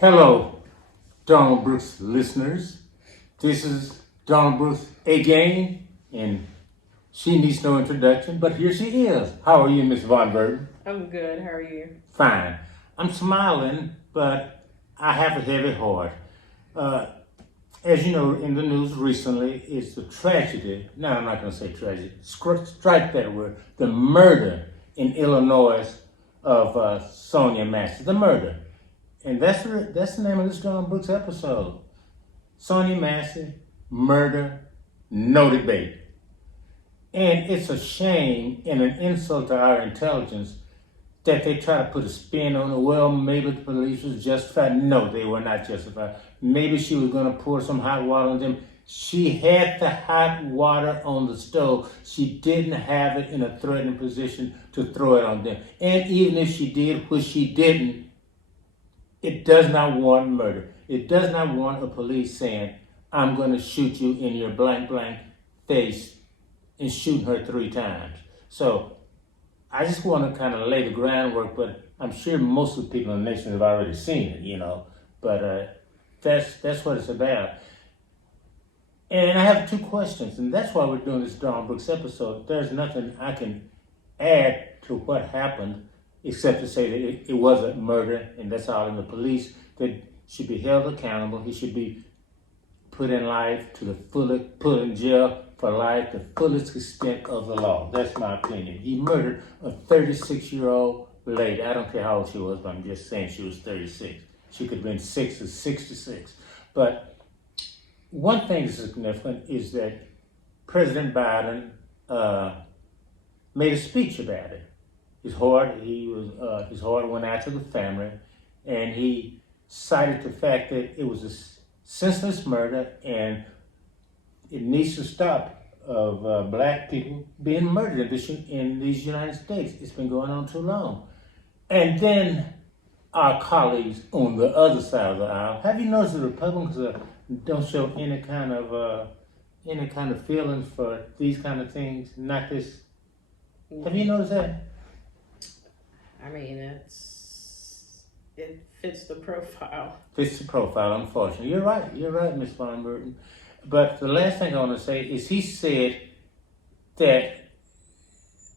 Hello, Donald Brooks listeners. This is Donald Brooks again, and she needs no introduction, but here she is. How are you, Miss Von Burton? I'm good. How are you? Fine. I'm smiling, but I have a heavy heart. Uh, as you know, in the news recently, it's the tragedy. No, I'm not going to say tragedy. Strike that word. The murder in Illinois of Sonya Massey. The murder. And that's the name of this John Brooks episode. Sonya Massey, murder, no debate. And it's a shame and an insult to our intelligence that they try to put a spin on it. Well, maybe the police was justified. No, they were not justified. Maybe she was going to pour some hot water on them. She had the hot water on the stove. She didn't have it in a threatening position to throw it on them. And even if she did, which she didn't, it does not warrant murder. It does not warrant a police saying, I'm going to shoot you in your blank face and shooting her 3 times. So I just want to kind of lay the groundwork, but I'm sure most of the people in the nation have already seen it, But that's what it's about. And I have 2 questions, and that's why we're doing this Don Brooks episode. There's nothing I can add to what happened except to say that it was a murder, and that's all in the police that should be held accountable. He should be put in life to the fullest, put in jail for life, the fullest extent of the law. That's my opinion. He murdered a 36-year-old lady. I don't care how old she was, but I'm just saying she was 36. She could have been 6 or 66. But one thing that's significant is that President Biden made a speech about it. His heart went out to the family, and he cited the fact that it was a senseless murder and it needs to stop of black people being murdered in these United States. It's been going on too long. And then our colleagues on the other side of the aisle, have you noticed the Republicans don't show any kind of feelings for these kind of things? Not this. Have you noticed that? I mean, it fits the profile. Fits the profile, unfortunately. You're right, Miss Von Burton. But the last thing I want to say is he said that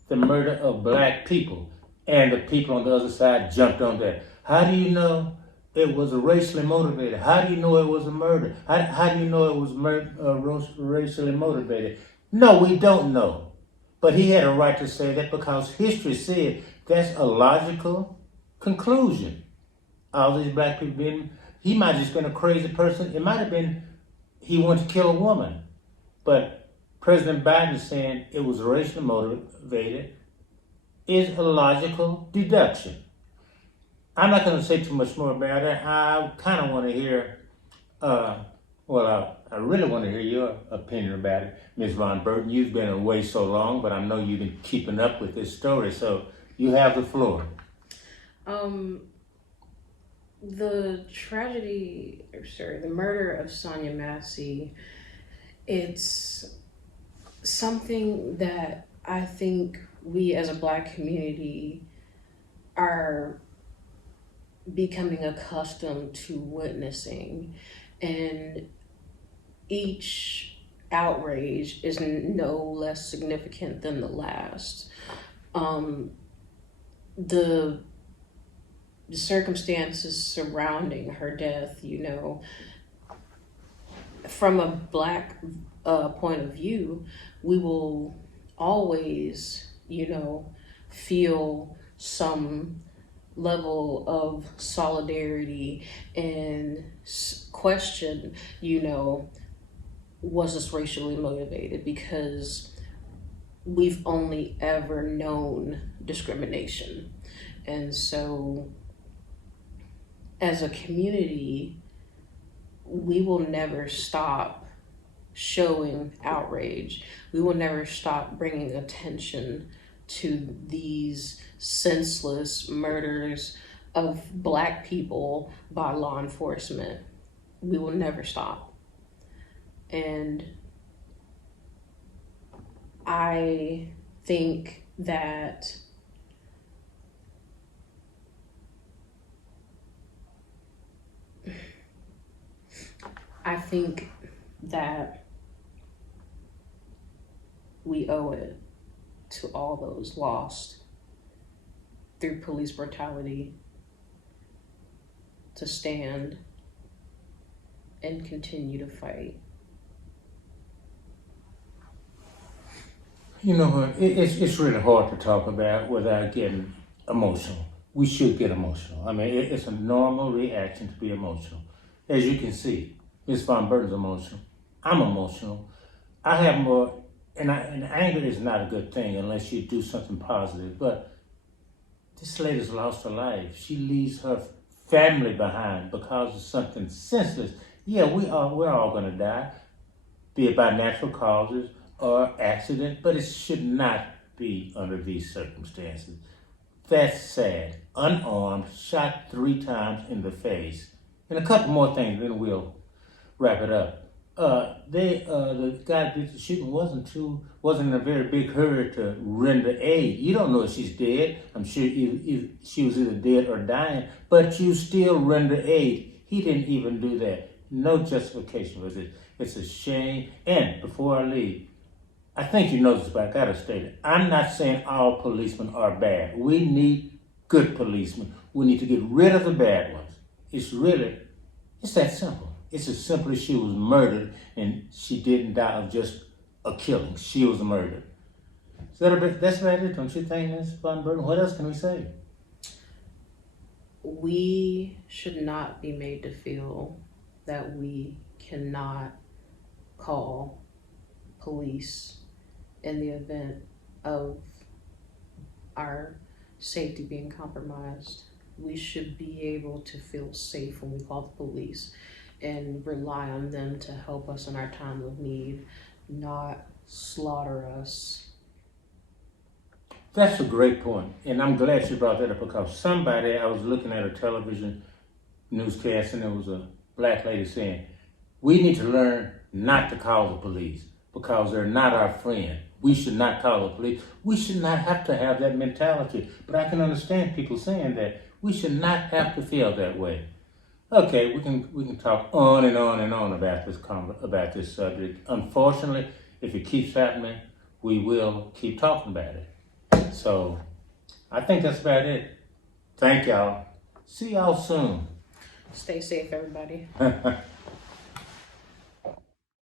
the murder of black people and the people on the other side jumped on that. How do you know it was racially motivated? How do you know it was a murder? How do you know it was racially motivated? No, we don't know. But he had a right to say that because history said that's a logical conclusion. All these black people he might have just been a crazy person. It might have been he wanted to kill a woman. But President Biden saying it was racially motivated is a logical deduction. I'm not going to say too much more about it. I kind of want to hear, I really want to hear your opinion about it, Ms. Von Burton. You've been away so long, but I know you've been keeping up with this story, so you have the floor. The murder of Sonya Massey, it's something that I think we as a black community are becoming accustomed to witnessing, and each outrage is no less significant than the last. The circumstances surrounding her death, from a black point of view, we will always, feel some level of solidarity and question, was this racially motivated? Because we've only ever known discrimination. And so as a community, we will never stop showing outrage. We will never stop bringing attention to these senseless murders of black people by law enforcement. We will never stop. And I think that think that we owe it to all those lost through police brutality to stand and continue to fight. You know what? It's really hard to talk about without getting emotional. We should get emotional. I mean, it's a normal reaction to be emotional. As you can see, Miss Von Burton's emotional. I'm emotional. I have more, and anger is not a good thing unless you do something positive. But this lady's lost her life. She leaves her family behind because of something senseless. Yeah, we're all gonna die, be it by natural causes or accident, but it should not be under these circumstances. That's sad. Unarmed, shot 3 times in the face. And a couple more things, then we'll wrap it up. The guy that did the shooting wasn't in a very big hurry to render aid. You don't know if she's dead. I'm sure she was either dead or dying, but you still render aid. He didn't even do that. No justification for this. It's a shame. And before I leave, I think you know this, but I gotta state it. I'm not saying all policemen are bad. We need good policemen. We need to get rid of the bad ones. It's that simple. It's as simple as she was murdered and she didn't die of just a killing. She was murdered. That's about it, don't you think, Ms. Von Burton? What else can we say? We should not be made to feel that we cannot call police in the event of our safety being compromised. We should be able to feel safe when we call the police and rely on them to help us in our time of need, not slaughter us. That's a great point, and I'm glad you brought that up because I was looking at a television newscast and there was a black lady saying, we need to learn not to call the police because they're not our friend. We should not call the police. We should not have to have that mentality. But I can understand people saying that. We should not have to feel that way. Okay, we can talk on and on and on about this subject. Unfortunately, if it keeps happening, we will keep talking about it. So I think that's about it. Thank y'all. See y'all soon. Stay safe, everybody.